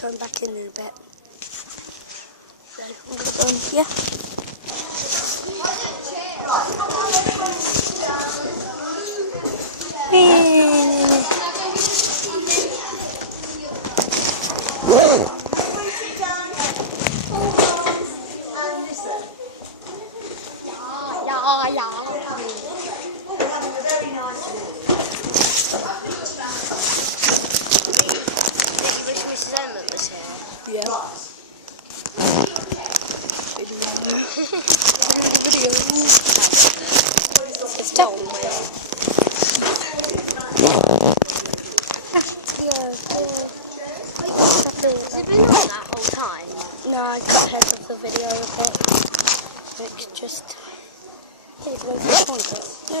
turn back in a bit. So I'm going to go in here. Yeah. It's tough. Has it been on that whole time? No, I cut ahead of the video a bit. It's just...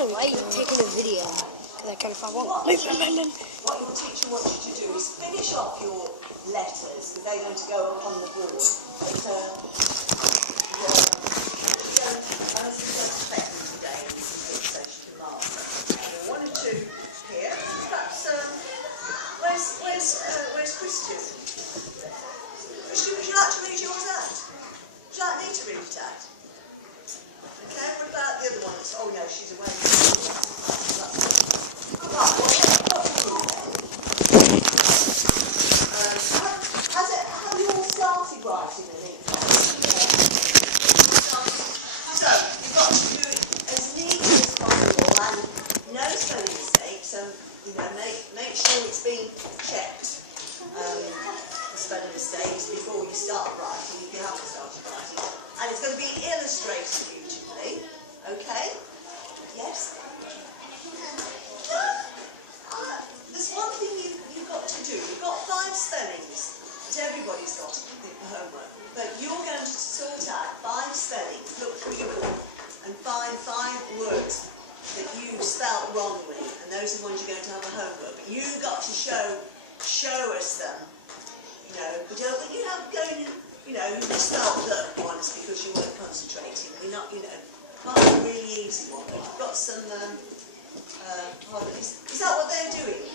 Why Why are you taking a video? Because I can if I want. What your teacher wants you to do is finish off your letters, because they're going to go up on the board. One or two here. Perhaps, where's Christian? Christian, would you like to read yours out? Would you like me to read it out? Okay, what about the other one? Oh no, she's away. Have you all started writing an email? So, you've got to do it as neatly as possible and no spelling mistakes, and make sure it's been checked, the spelling mistakes, before you start writing, if you haven't started writing. And it's going to be illustrated beautifully, okay? Yes? There's one thing you've got to do. You've got 5 spellings that everybody's got in the homework, but you're going to sort out 5 spellings, look through your book, and find 5 words that you spelt wrongly, and those are the ones you're going to have a homework. But you've got to show us them, but don't you have going, you misspelled the ones because you weren't concentrating. We're not, not a really easy one, but you've got some. Is that what they're doing?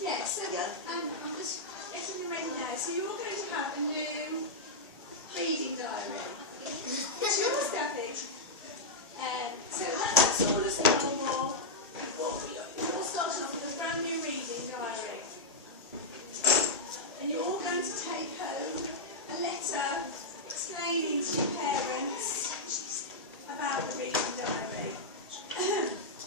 Yeah, so yeah. I'm just getting you ready now. So you're all going to have a new reading diary. It's yours, David. So that's all as normal. You're all starting off with a brand new reading diary. And you're all going to take home a letter explaining to your parents about the reading diary.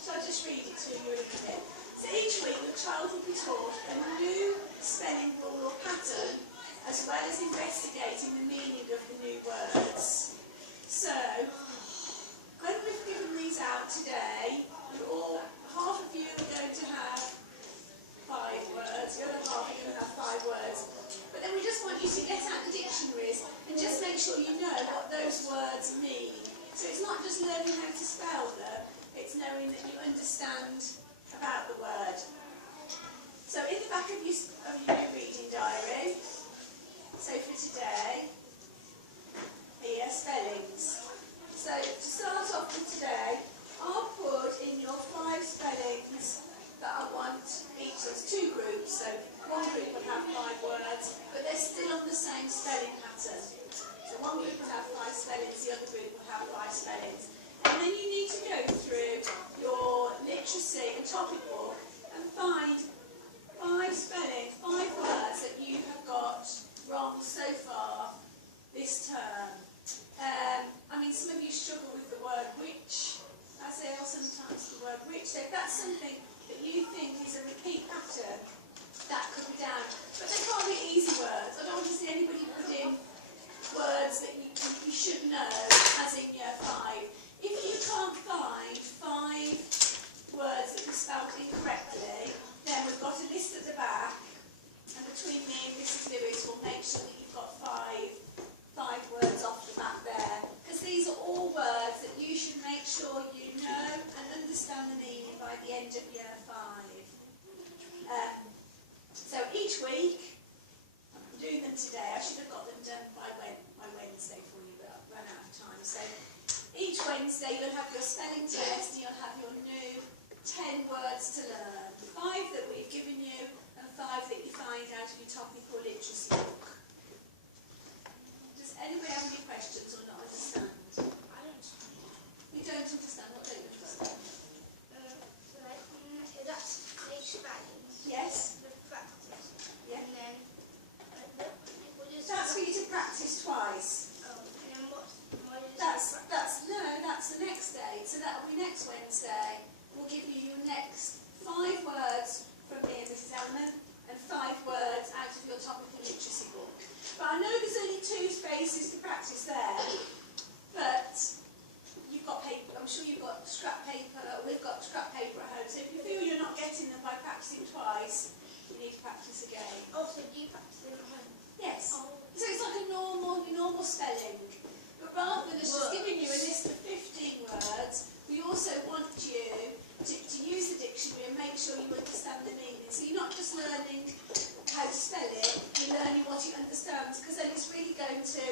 So I'll just read it to you again. So each week the child will be taught a new spelling rule or pattern, as well as investigating the meaning of the new words. So, when we've given these out today, half of you are going to have 5 words, the other half are going to have 5 words. But then we just want you to get out the dictionaries and just make sure you know what those words mean. So it's not just learning how to spell them, it's knowing that you understand about the word. So in the back of your new reading diary, so for today, here, spellings. So to start off with today, I'll put in your 5 spellings that I want each. There's 2 groups, so one group will have 5 words, but they're still on the same spelling pattern. So one group will have 5 spellings, the other group will have 5 spellings. And then you need to go through your literacy and topic book and find 5 spellings, 5 words that you have got wrong so far this term. Some of you struggle with the word which, as they are sometimes the word which. So if that's something that you think is a repeat pattern, that could be down. But they can't be easy words. I don't want to see anybody put in words that you should know, as in year 5. If you can't find 5 words that are spelled incorrectly, then we've got a list at the back, and between me and Mrs. Lewis, we'll make sure that you've got 5 words off the map there. Because these are all words that you should make sure you know and understand the meaning by the end of year 5. So each week, I'm doing them today. I should have got them done by Wednesday for you, but I've run out of time. So each Wednesday you'll have your spelling test and you'll have your new 10 words to learn. 5 that we've given you and 5 that you find out of your topic or literacy book. scrap paper at home. So if you feel you're not getting them by practicing twice, you need to practice again. Also, do you practice at home? Yes. So it's like a normal spelling. But rather than us just giving you a list of 15 words, we also want you to use the dictionary and make sure you understand the meaning. So you're not just learning how to spell it, you're learning what it understands, because then it's really going to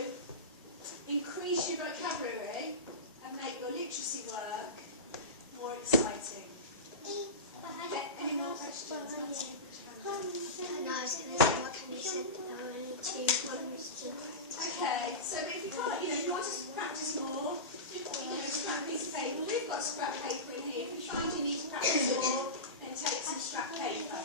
increase your vocabulary and make your literacy work more exciting. Any more questions? No, I was going to say, what can you say? There were only 2 ones to practice. Okay, so if you can't, if you want to practice more, scrap piece of paper. We've got scrap paper in here. If you find you need to practice more, then take some scrap paper.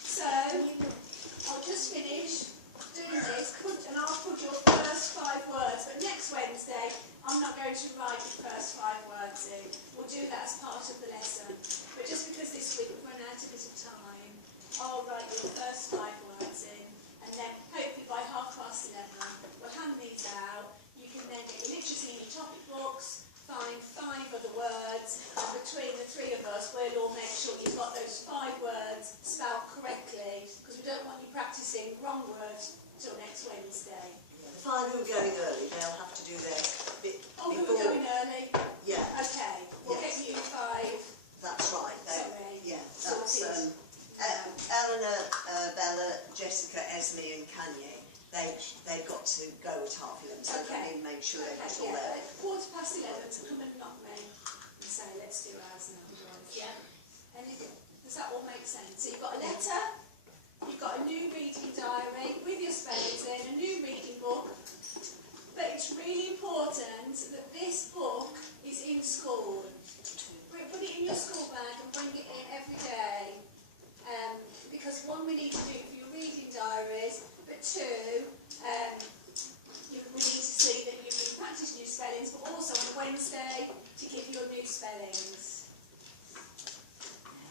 So, I'll just finish doing this, and I'll put your first 5 words. But next Wednesday, I'm not going to write your first 5 words in. We'll do that as part of the lesson. But just because this week we've run out a bit of time, I'll write your first 5 words in, and then hopefully by 11:30 we'll hand these out. You can then get your literacy and your topic books, find 5 other words, and between the 3 of us we'll all make sure you've got those 5 words spelled correctly, because we don't want you practising wrong words till next Wednesday. The 5 who are going early, they'll have to do theirs a bit Oh, before. we're going early? Yeah, Okay, we'll get you 5. that's right. Sorry. Yeah, that's Sorted. Eleanor, Bella, Jessica, Esme and Kanye. They've got to go at 11:30, so Okay. they make sure they're Okay, all there. 11:15 to come and knock me and say, let's do ours now, guys. Yeah. Does that all make sense? So you've got a letter, you've got a new reading diary with your spellings in, a new reading book. But it's really important that this book is in school. Put it in your school bag and bring it in every day. Because 1, we need to do it for your reading diaries, but 2, we need to see that you've been practising your spellings, but also on a Wednesday to give your new spellings.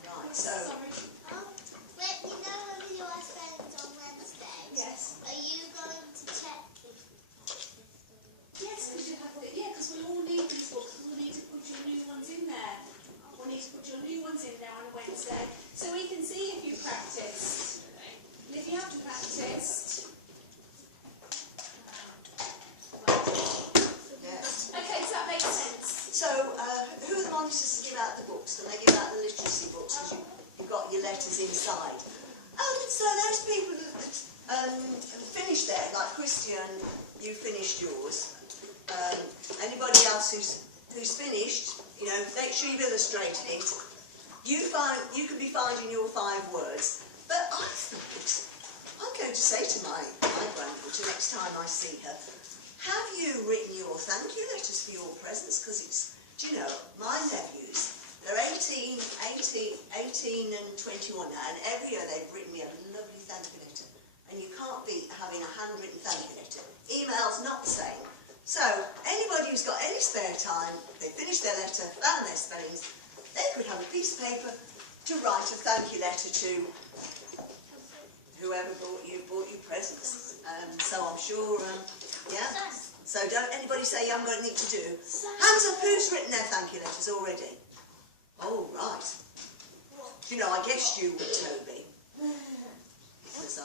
Right, so Sorry. Wait, you know when we do our spellings on Wednesday? Yes. Are you going to check? Yes, because you have to. Yeah, because we all need these books. We'll need to put your new ones in there. We'll need to put your new ones in there on a Wednesday, so we can see if you practiced. And if you haven't practiced. yes. Okay, does that make sense? So who are the monitors to give out the books? Can they give out the literacy books because you've got your letters inside? So those people that finished there, like Christian, you finished yours. Anybody else who's finished, make sure you've illustrated it. You could be finding your 5 words. But I thought, I'm going to say to my granddaughter next time I see her, have you written your thank you letters for your presents? Because it's, my nephews, they're 18 and 21 now, and every year they've written me a lovely thank you letter. And you can't beat having a handwritten thank you letter. Email's not the same. So, anybody who's got any spare time, they finish their letter, found their spellings, they could have a piece of paper to write a thank you letter to whoever bought you presents. So I'm sure, yeah. So don't anybody say you haven't got anything to do. Hands up, who's written their thank you letters already? Oh, right. I guessed you would, Toby. Because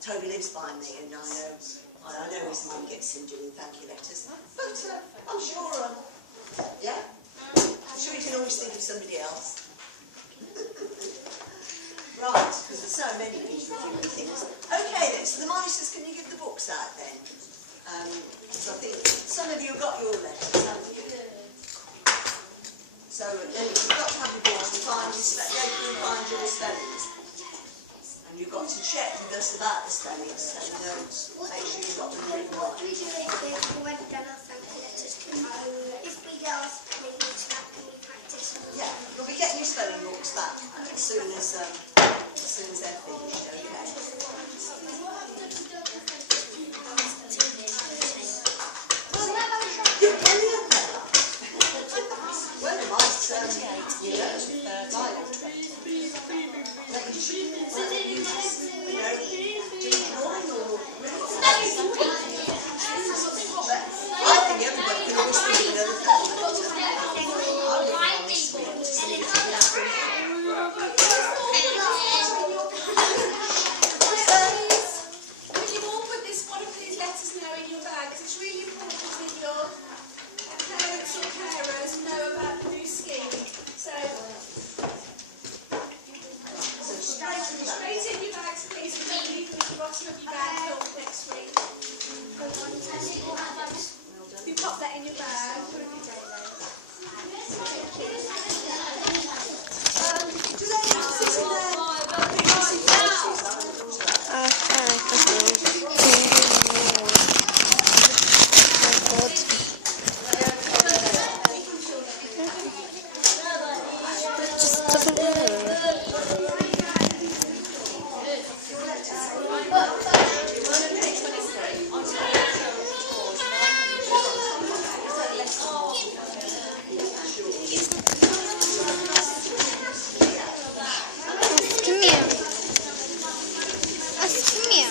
Toby lives by me, and I know his mum gets him doing thank you letters. But I'm sure, yeah. I'm sure you can always think of somebody else. Right, because there's so many people doing things. Okay then, so the monitors, can you give the books out then? Because I think some of you have got your letters, haven't you? So then you've got to have the books to find your spellings. And you've got to check with us about the spellings, so make sure you've got them written right. What do we do if we went down our thank you letters? If we get our spelling books back, can we practice? Yeah, you'll be getting your spelling books back as soon as they're finished, okay? You're brilliant at that. Well, it might, do drawing or... I think everybody can always think of another thing. I would honestly want to see it. Doesn't matter. Come here. Ask Kimia.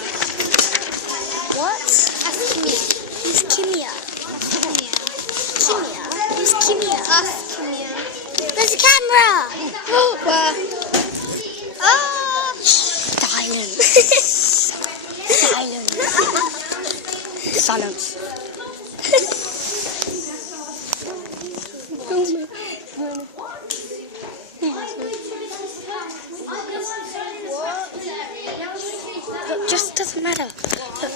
What? Ask Kimia. Who's Kimia? Ask Kimia. Kimia? Who's Kimia? Ask Kimia. There's a camera! Where? Oh! Silence. Silence. Silence. Look, just doesn't matter. Look.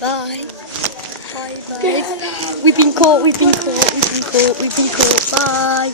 Bye. Bye. Bye. We've been caught. Bye.